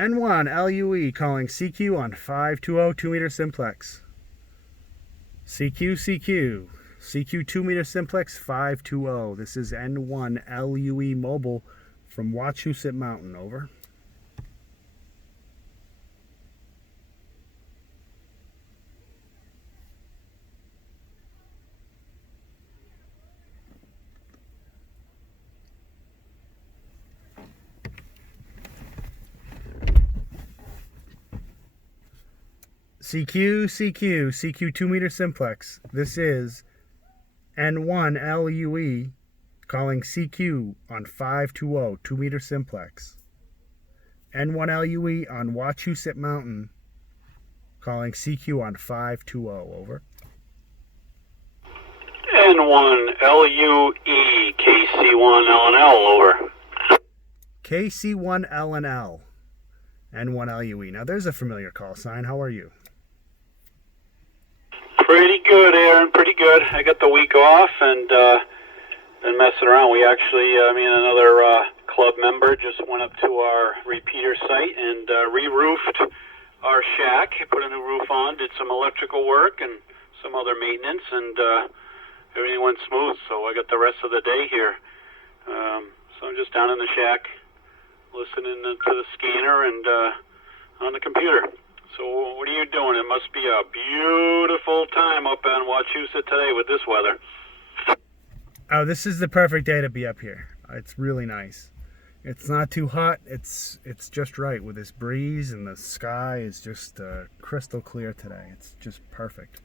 N1 LUE calling CQ on 520 2-meter simplex. CQ 2-meter simplex 520. This is N1 LUE mobile from Watuchett Mt. Over. CQ 2-meter simplex. This is N1 LUE calling CQ on 520 2-meter simplex. N1 LUE on Watuchett Mt. Calling CQ on 520. Over. N1 LUE KC1LNL. Over. KC1LNL. N1 LUE. Now there's a familiar call sign. How are you? Pretty good, Aaron. Pretty good. I got the week off and been messing around. We actually, me and another club member just went up to our repeater site and re-roofed our shack. Put a new roof on, did some electrical work and some other maintenance, and everything went smooth. So I got the rest of the day here. So I'm just down in the shack listening to the scanner and on the computer. So what are you doing? It must be a beautiful time up in Watuchett today with this weather. Oh, this is the perfect day to be up here. It's really nice. It's not too hot. It's just right with this breeze, and the sky is just crystal clear today. It's just perfect.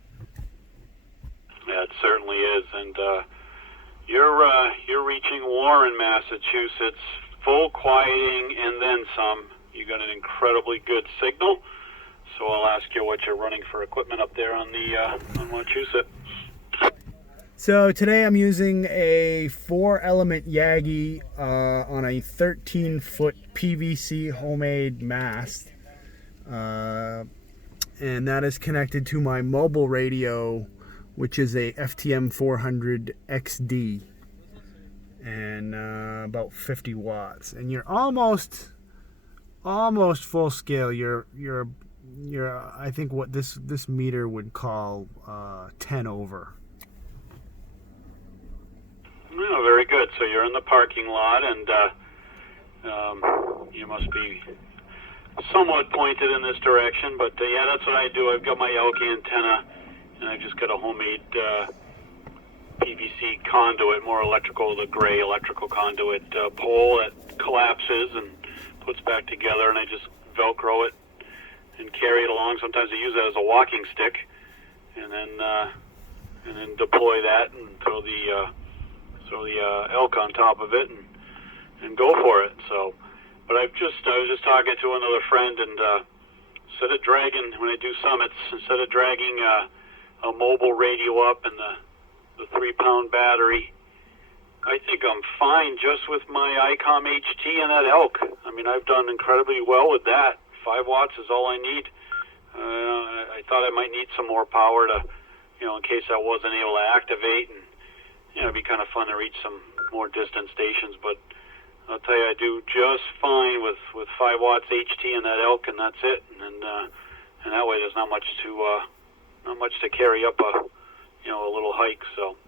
Yeah, it certainly is. And you're reaching Warren, Massachusetts, full quieting and then some. You got an incredibly good signal. So I'll ask you what you're running for equipment up there on Watuchett. So today I'm using a 4-element Yagi on a 13-foot PVC homemade mast. And that is connected to my mobile radio, which is a FTM 400 XD. And about 50 watts. And you're almost full scale. You're I think what this meter would call 10 over. Oh, very good. So you're in the parking lot, and you must be somewhat pointed in this direction. But yeah, that's what I do. I've got my elk antenna, and I've just got a homemade PVC conduit, more electrical, the gray electrical conduit pole that collapses and puts back together, and I just Velcro it and carry it along. Sometimes I use that as a walking stick, and then deploy that and throw the elk on top of it and go for it. So, but I was just talking to another friend, and instead of dragging, when I do summits, instead of dragging a mobile radio up and the 3-pound battery, I think I'm fine just with my ICOM HT and that elk. I mean, I've done incredibly well with that. 5 watts is all I need. I thought I might need some more power to, in case I wasn't able to activate, and it'd be kind of fun to reach some more distant stations. But I'll tell you, I do just fine with 5 watts HT and that elk, and that's it. And that way, there's not much to carry up a little hike. So,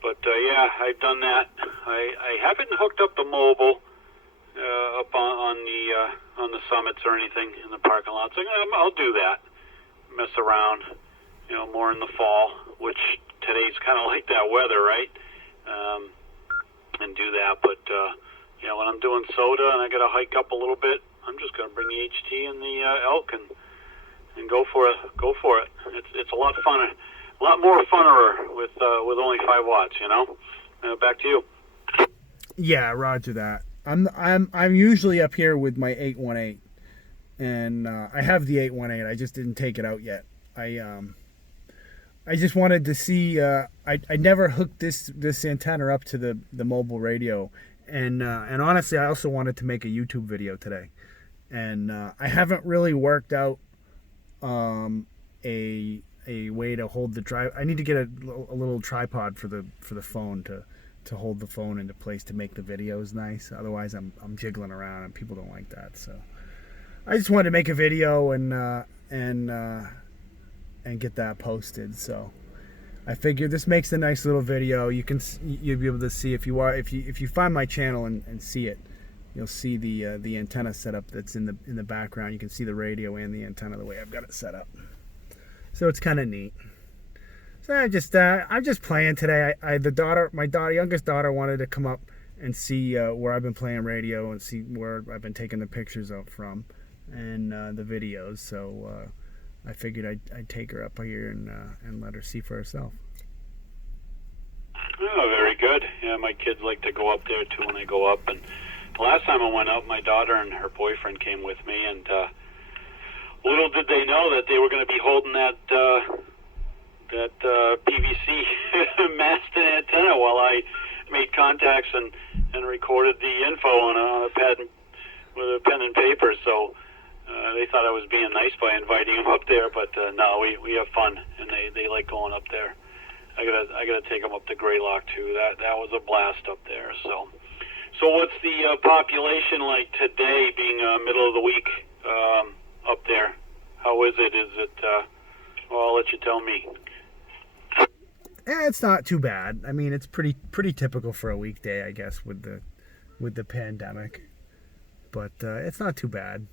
but yeah, I've done that. I haven't hooked up the mobile up on the summits or anything in the parking lot. So I'll do that. Mess around, more in the fall, which today's kind of like that weather, right? And do that. But when I'm doing soda and I got to hike up a little bit, I'm just going to bring the HT and the elk and go for it. It's a lot funner, a lot more funner with only 5 watts. Back to you. Yeah, roger that. I'm usually up here with my 818, and I have the 818. I just didn't take it out yet. I just wanted to see. I never hooked this antenna up to the mobile radio, and honestly, I also wanted to make a YouTube video today, and I haven't really worked out a way to hold the I need to get a little tripod for the phone to hold the phone into place to make the videos nice. Otherwise, I'm jiggling around, and people don't like that. So I just wanted to make a video and get that posted. So I figured this makes a nice little video. You'll be able to see if you find my channel and see it. You'll see the antenna setup that's in the background. You can see the radio and the antenna the way I've got it set up. So it's kind of neat. So I'm just playing today. My youngest daughter wanted to come up and see where I've been playing radio and see where I've been taking the pictures up from and the videos. So I figured I'd take her up here and let her see for herself. Oh, very good. Yeah, my kids like to go up there too when I go up. And the last time I went up, my daughter and her boyfriend came with me, and little did they know that they were going to be holding that PVC mast and antenna while I made contacts and recorded the info on a pad with a pen and paper. So they thought I was being nice by inviting them up there, but no, we have fun, and they like going up there. I gotta take them up to Greylock too. That was a blast up there. So what's the population like today, being middle of the week up there? How is it? Is it? Well, I'll let you tell me. Yeah, it's not too bad. I mean, it's pretty typical for a weekday, I guess, with the pandemic. But it's not too bad.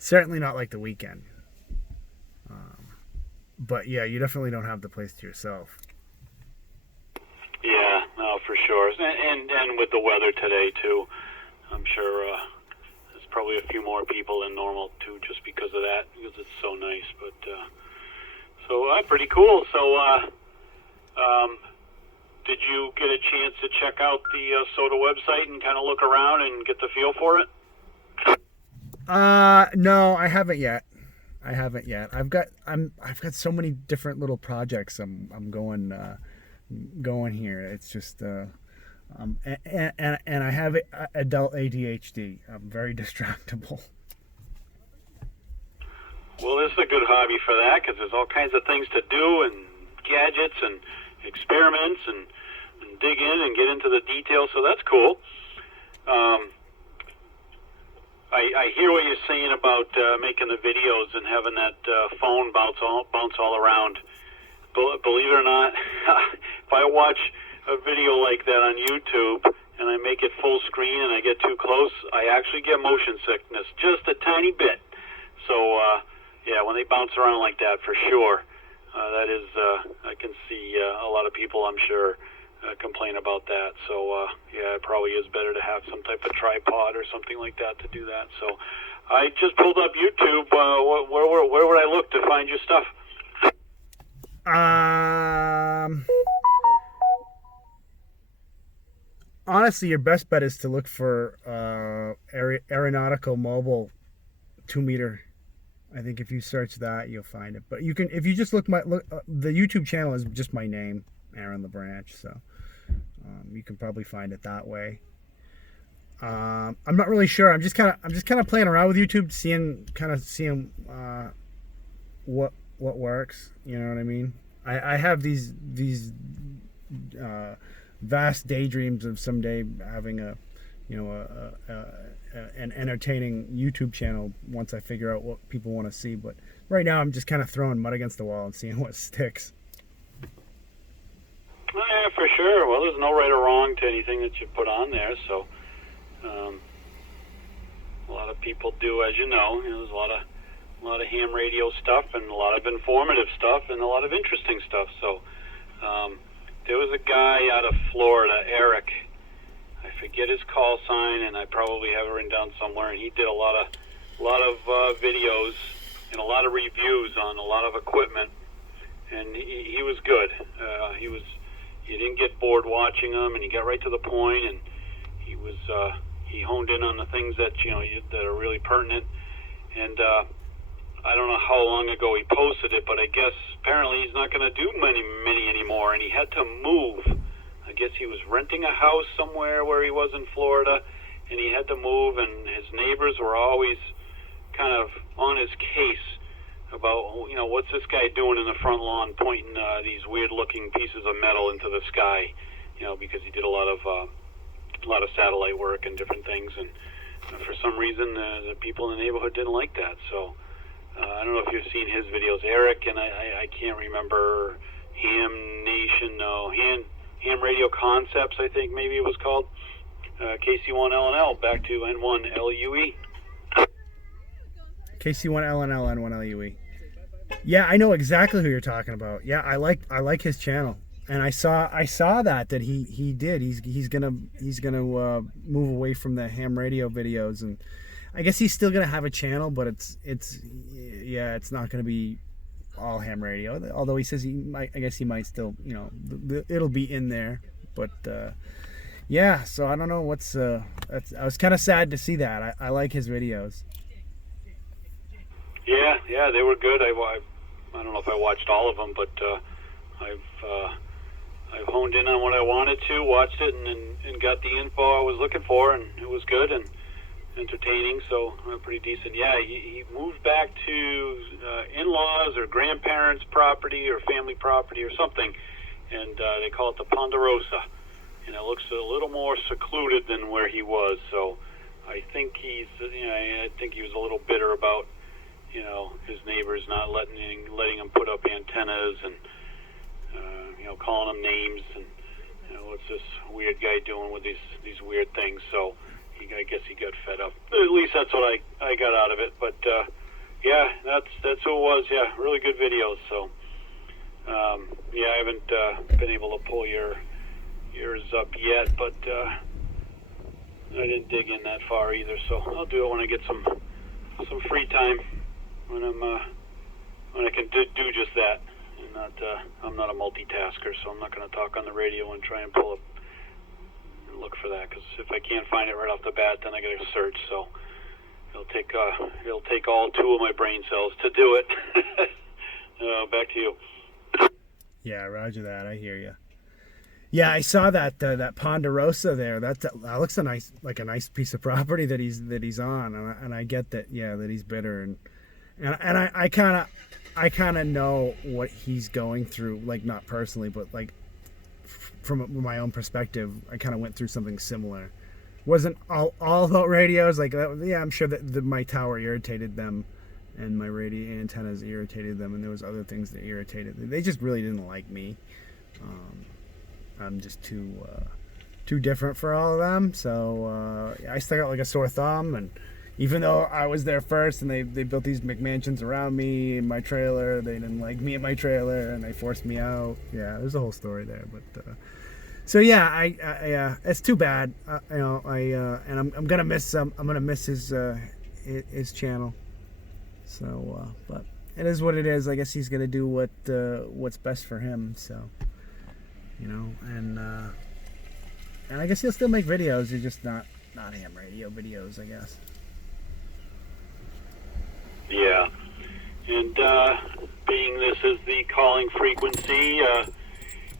Certainly not like the weekend. But yeah, you definitely don't have the place to yourself. Yeah, no, for sure. And with the weather today too, I'm sure there's probably a few more people than normal too, just because of that, because it's so nice. But so pretty cool. So did you get a chance to check out the Soda website and kind of look around and get the feel for it? No, I haven't yet. I've got so many different little projects I'm going here. It's just and I have adult ADHD. I'm very distractible. Well, this is a good hobby for that, because there's all kinds of things to do and gadgets and experiments and dig in and get into the details. So that's cool. I hear what you're saying about making the videos and having that phone bounce all around. Believe it or not, if I watch a video like that on YouTube and I make it full screen and I get too close, I actually get motion sickness, just a tiny bit. So yeah, when they bounce around like that, for sure, that is, I can see a lot of people, I'm sure, complain about that. So yeah, it probably is better to have some type of tripod or something like that to do that. So I just pulled up YouTube. Where would I look to find your stuff? Honestly, your best bet is to look for aeronautical mobile 2-meter. I think if you search that, you'll find it. But you can, if you just look the YouTube channel is just my name, Aaron LaBranch. So you can probably find it that way. I'm not really sure. I'm just kind of playing around with YouTube, seeing what works. You know what I mean? I have these vast daydreams of someday having an entertaining YouTube channel once I figure out what people want to see. But right now I'm just kind of throwing mud against the wall and seeing what sticks. Yeah, for sure. Well, there's no right or wrong to anything that you put on there. So a lot of people do, as you know, there's a lot of ham radio stuff and a lot of informative stuff and a lot of interesting stuff. So there was a guy out of Florida, Eric. I forget his call sign, and I probably have it written down somewhere. And he did a lot of videos and a lot of reviews on a lot of equipment, and he was good. You didn't get bored watching him, and he got right to the point, and he honed in on the things that that are really pertinent. And I don't know how long ago he posted it, but I guess apparently he's not going to do many anymore, and he had to move. I guess he was renting a house somewhere where he was in Florida, and he had to move, and his neighbors were always kind of on his case about, what's this guy doing in the front lawn pointing these weird-looking pieces of metal into the sky, because he did a lot of satellite work and different things, and for some reason, the people in the neighborhood didn't like that. So I don't know if you've seen his videos. Eric and I can't remember, Ham Nation, no, Ham Radio Concepts, I think maybe it was called. KC1LNL back to N1LUE. KC1LNL, N1LUE. Yeah, I know exactly who you're talking about. Yeah, I like his channel, and I saw that he did. He's gonna move away from the ham radio videos, and I guess he's still gonna have a channel, but it's not gonna be all ham radio. Although he says I guess he might still, it'll be in there, but. Yeah, so I don't know what's. I was kind of sad to see that. I like his videos. Yeah, they were good. I don't know if I watched all of them, but I've honed in on what I wanted to, watched it, and got the info I was looking for, and it was good and entertaining. So pretty decent. Yeah, he moved back to in-laws or grandparents' property or family property or something, and they call it the Ponderosa. And it looks a little more secluded than where he was. So I think I think he was a little bitter about, his neighbors not letting him put up antennas and, calling him names and, what's this weird guy doing with these weird things. So I guess he got fed up. At least that's what I got out of it. But yeah, that's who it was. Yeah, really good videos. So I haven't been able to pull yours up yet, but I didn't dig in that far either, so I'll do it when I get some free time, when I can do just that, and I'm not a multitasker, so I'm not going to talk on the radio and try and pull up and look for that, because if I can't find it right off the bat, then I got to search. So it'll take all two of my brain cells to do it. Back to you. Yeah, roger that. I hear you. Yeah, I saw that Ponderosa there. That looks a nice piece of property that he's on, and I get that. Yeah, that he's bitter, and I kind of know what he's going through. Like, not personally, but like from my own perspective, I kind of went through something similar. Wasn't all about radios. Like, yeah, I'm sure that my tower irritated them, and my radio antennas irritated them, and there was other things that irritated them. They just really didn't like me. I'm just too different for all of them, so I stuck out like a sore thumb. And even though I was there first, and they built these McMansions around me in my trailer, they didn't like me in my trailer, and they forced me out. Yeah, there's a whole story there. But so yeah, I it's too bad. And I'm gonna miss his channel. So, but it is what it is. I guess he's gonna do what's best for him. So. And I guess he'll still make videos. They're just not ham radio videos, I guess. Yeah, and being this is the calling frequency,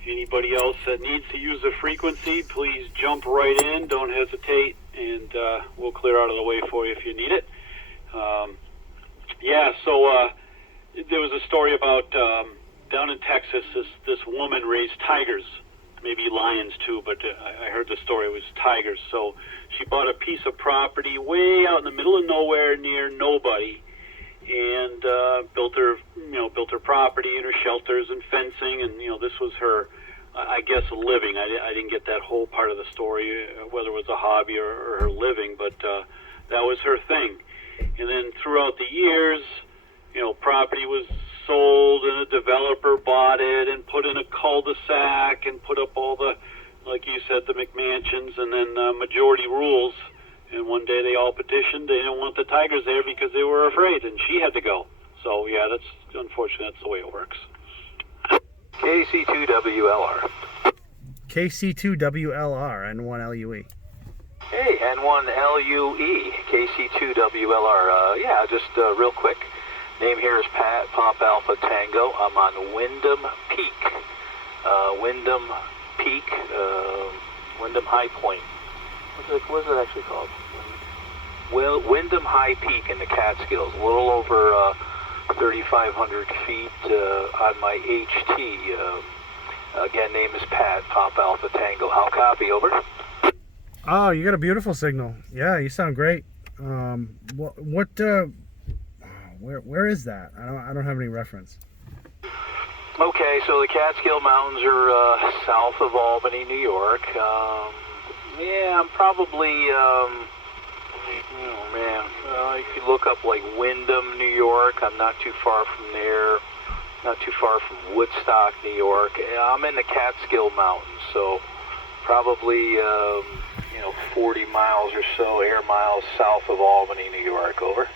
anybody else that needs to use a frequency, please jump right in. Don't hesitate, and we'll clear out of the way for you if you need it. So there was a story about. Down in Texas, this woman raised tigers, maybe lions too, but I heard the story was tigers. So she bought a piece of property way out in the middle of nowhere near nobody, and built her property and her shelters and fencing, and this was her, I guess, living. I didn't get that whole part of the story, whether it was a hobby or her living, but that was her thing. And then throughout the years, property was sold, and a developer bought it and put in a cul-de-sac and put up all the, like you said, the McMansions, and then majority rules. And one day they all petitioned. They didn't want the tigers there because they were afraid, and she had to go. So yeah, that's unfortunate. That's the way it works. KC2WLR. KC2WLR, N1LUE. Hey, N1LUE, KC2WLR. Yeah, just real quick. Name here is Pat, Pop Alpha Tango. I'm on Wyndham Peak. Wyndham High Point. What is it actually called? Wyndham High Peak in the Catskills. A little over 3,500 feet on my HT. Again, name is Pat, Pop Alpha Tango. How copy? Over. Oh, you got a beautiful signal. Yeah, you sound great. Where is that? I don't have any reference. Okay, so the Catskill Mountains are south of Albany, New York. Yeah, I'm probably, oh man, if you look up like Windham, New York, I'm not too far from there. Not too far from Woodstock, New York. I'm in the Catskill Mountains, so probably, 40 miles or so, air miles south of Albany, New York. Over.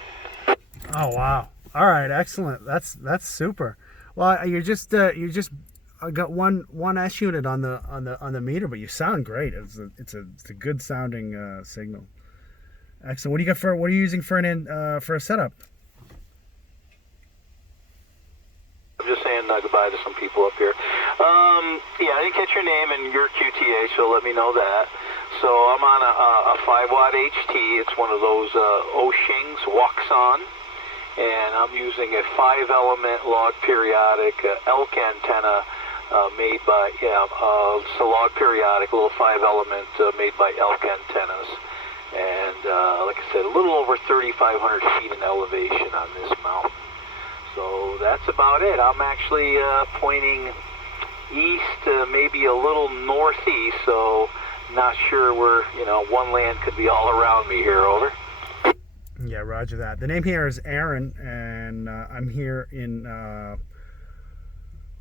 Oh wow! All right, excellent. That's super. Well, you just got one S unit on the meter, but you sound great. It's a good sounding signal. Excellent. What are you using for a setup? I'm just saying goodbye to some people up here. Yeah, I didn't catch your name and your QTA, so let me know that. So I'm on a 5-watt HT. It's one of those Oshings walks-on, and I'm using a 5-element log periodic elk antenna made by, it's a log periodic, a little 5-element made by elk antennas. And like I said, a little over 3,500 feet in elevation on this mountain. So that's about it. I'm actually pointing east, maybe a little northeast, so not sure where, one land could be all around me here. Over. Yeah, roger that. The name here is Aaron, and I'm here in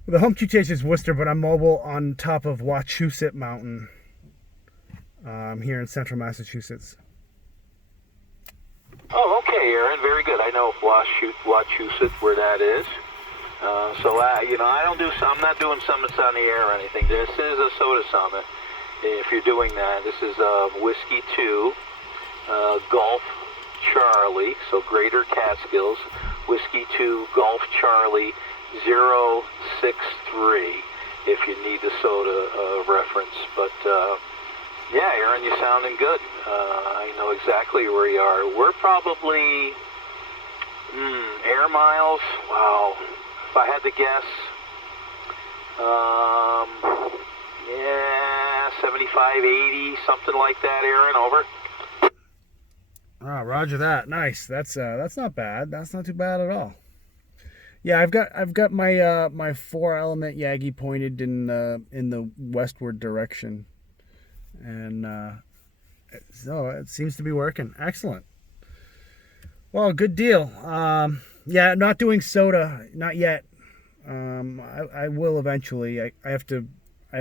the home QTH is Worcester, but I'm mobile on top of Watuchett Mountain. I'm here in central Massachusetts. Oh, okay, Aaron. Very good. I know Watuchett, where that is. I'm not doing summits on the air or anything. This is a soda summit. If you're doing that, this is Whiskey 2, Golf Charlie, so Greater Catskills, Whiskey 2, Golf Charlie 063, if you need the soda reference. But, yeah, Aaron, you're sounding good. I know exactly where you are. We're probably, air miles, wow. If I had to guess, 75, 80, something like that, Aaron, over. Oh, roger that. Nice. That's not bad. That's not too bad at all. Yeah, I've got my my 4-element Yagi pointed in the westward direction. And so it seems to be working. Excellent. Well, good deal. Yeah, not doing soda, not yet. I will eventually. I have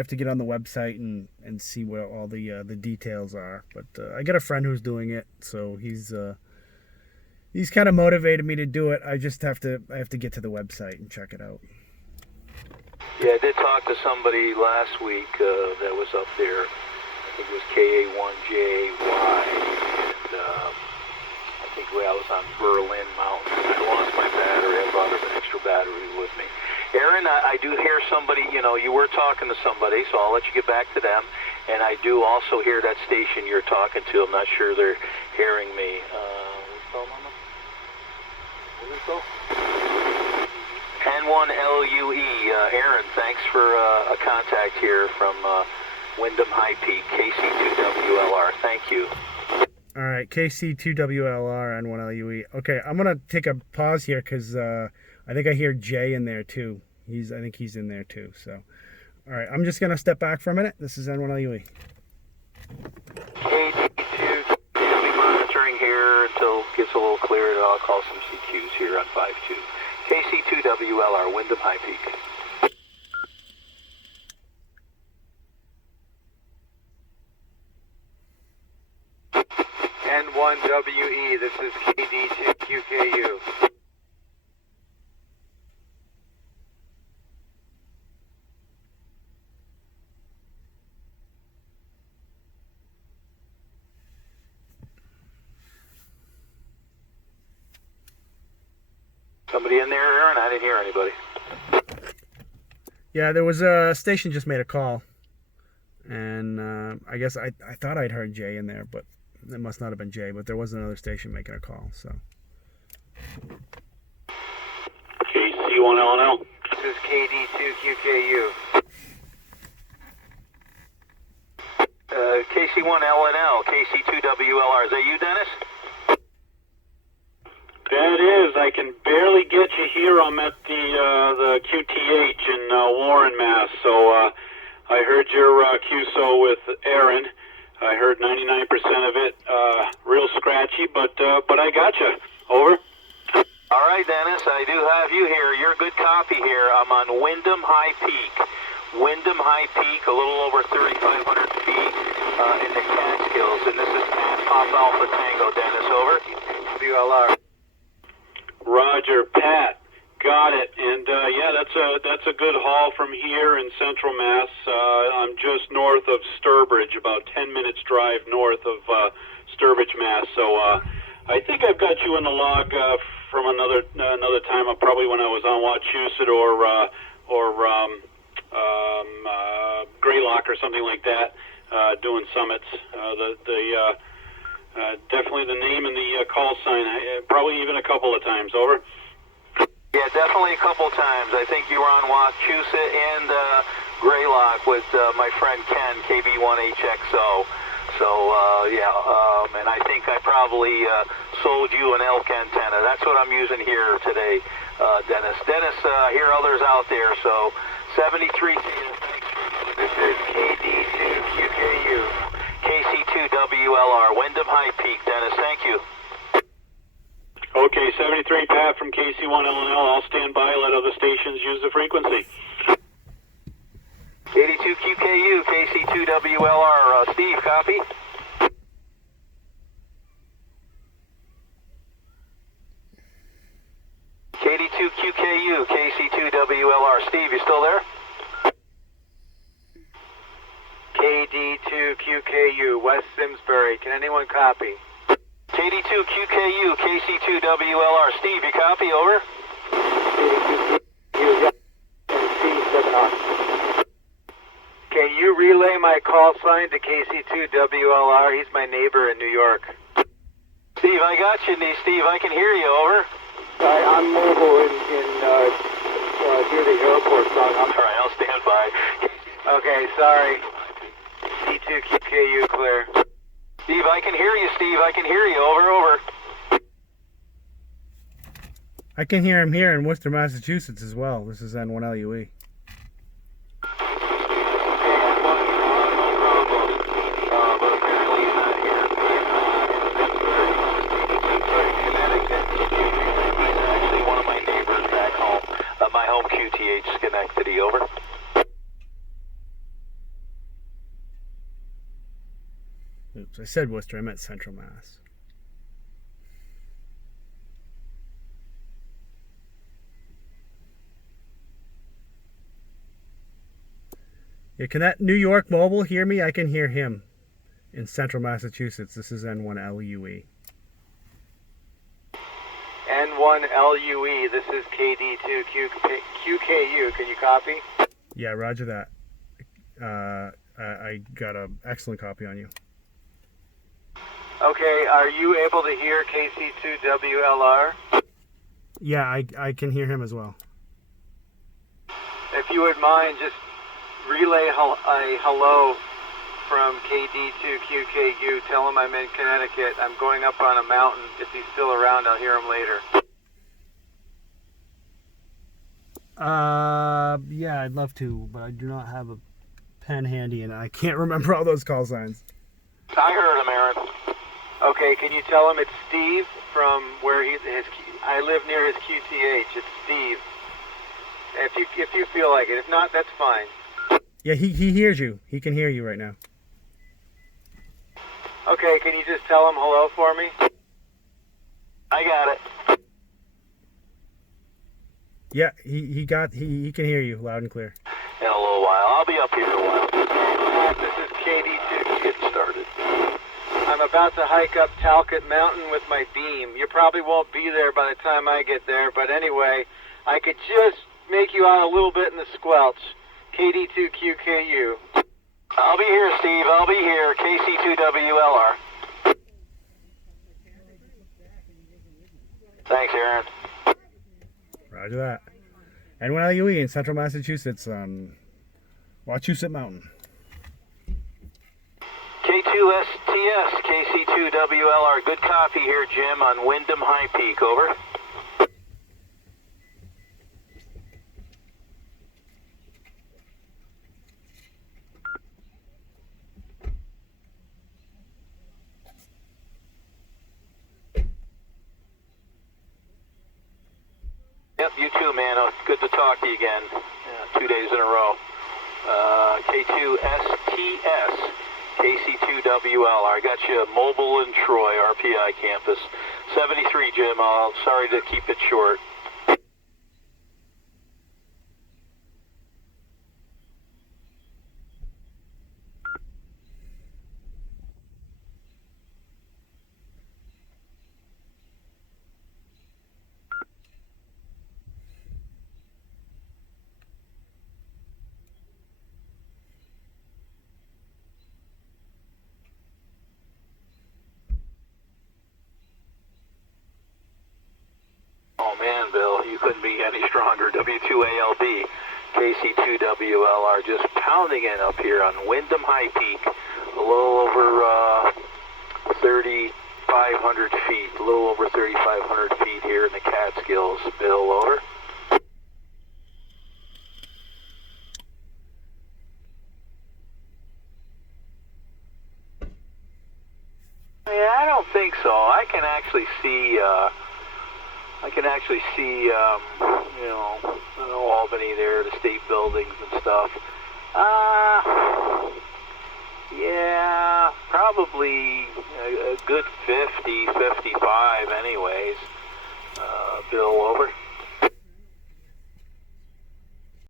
to get on the website and see what all the details are. But I got a friend who's doing it, so he's kind of motivated me to do it. I have to get to the website and check it out. Yeah, I did talk to somebody last week that was up there. I think it was KA1JY, and I think I was on Berlin Mountain. I lost my battery. I brought an extra battery with me. Aaron, I do hear somebody, you were talking to somebody, so I'll let you get back to them. And I do also hear that station you're talking to. I'm not sure they're hearing me. N1LUE. Aaron, thanks for a contact here from Windham High Peak, KC2WLR. Thank you. All right, KC2WLR N1LUE. Okay, I'm gonna take a pause here because I think I hear Jay in there too. I think he's in there too. So, all right, I'm just gonna step back for a minute. This is N1LUE. KD2, I'll be monitoring here until it gets a little clearer, and I'll call some CQs here on 5-2. KC2WLR, Windham High Peak. N1WE, this is KD2QKU. Somebody in there, Aaron? I didn't hear anybody. Yeah, there was a station just made a call, and I guess I thought I'd heard Jay in there, but it must not have been Jay. But there was another station making a call. So. KC1LNL. This is KD2QKU. KC1LNL, KC2WLR. Is that you, Dennis? That is, I can barely get you here. I'm at the QTH in Warren, Mass. So I heard your QSO with Aaron. I heard 99% of it, real scratchy, but I got you. Over. All right, Dennis, I do have you here. You're good copy here. I'm on Wyndham High Peak. Wyndham High Peak, a little over 3,500 feet in the Catskills, and this is Pat Pop Alpha Tango. Dennis, over. WLR. Roger, Pat. Got it. And yeah, that's a good haul from here in Central Mass. I'm just north of Sturbridge, about 10 minutes drive north of Sturbridge, Mass. So I think I've got you in the log from another time, probably when I was on Watuchett or Greylock or something like that, doing summits. Definitely the name and the call sign, probably even a couple of times. Over. Yeah, definitely a couple times. I think you were on Watuchett and Greylock with my friend Ken, KB1HXO. So, and I think I probably sold you an elk antenna. That's what I'm using here today, Dennis. Dennis, hear others out there, so 73. This is KD2QKU. KC2WLR, Wyndham High Peak, Dennis, thank you. Okay, 73 Pat from KC1LNL. I'll stand by, let other stations use the frequency. 82QKU, KC2WLR, Steve, copy? KD2QKU, KC2WLR, Steve, you still there? KD2QKU, West Simsbury. Can anyone copy? KD2QKU, KC2WLR, Steve, you copy, over? Can you relay my call sign to KC2WLR? He's my neighbor in New York. Steve, I got you, Steve, I can hear you, over? I'm mobile near the airport, so All right, I'll stand by. Okay, sorry. C2QKU clear. Steve, I can hear you, Steve, I can hear you, over. I can hear him here in Worcester, Massachusetts as well. This is N1LUE. QTH Schenectady, over. Oops, I said Worcester, I meant Central Mass. Yeah, can that New York mobile hear me? I can hear him in Central Massachusetts. This is N1LUE. N1LUE, this is KD2QKU. Can you copy? Yeah, roger that. I got an excellent copy on you. Okay, are you able to hear KC2WLR? Yeah, I can hear him as well. If you would mind, just relay a hello from KD2QKU. Tell him I'm in Connecticut. I'm going up on a mountain. If he's still around, I'll hear him later. Yeah, I'd love to, but I do not have a pen handy, and I can't remember all those call signs. I heard him, Aaron. Okay, can you tell him it's Steve from where I live near his QTH. It's Steve. If you feel like it. If not, that's fine. Yeah, he hears you. He can hear you right now. Okay, can you just tell him hello for me? I got it. Yeah, he can hear you loud and clear. In a little while. I'll be up here a while. This is KD2. Getting started. I'm about to hike up Talcott Mountain with my beam. You probably won't be there by the time I get there, but anyway, I could just make you out a little bit in the squelch. KD2QKU. I'll be here, Steve. I'll be here. KC2WLR. Thanks, Aaron. Roger that. N1LUE in Central Massachusetts on Watuchett Mountain. K2 K2STS, KC2WLR. Good copy here, Jim, on Wyndham High Peak. Over. Yep, you too, man. Good to talk to you again. 2 days in a row. K2STS, KC2WLR. I got you mobile in Troy, RPI campus. 73, Jim. Sorry to keep it short. Oh man, Bill, you couldn't be any stronger. W2ALB, KC2WLR, just pounding in up here on Wyndham High Peak, a little over 3,500 feet, a little over 3,500 feet here in the Catskills. Bill, over. Yeah, I don't think so. I can actually see. Albany there, the state buildings and stuff. Yeah, probably a good 50, 55 anyways. Bill, over.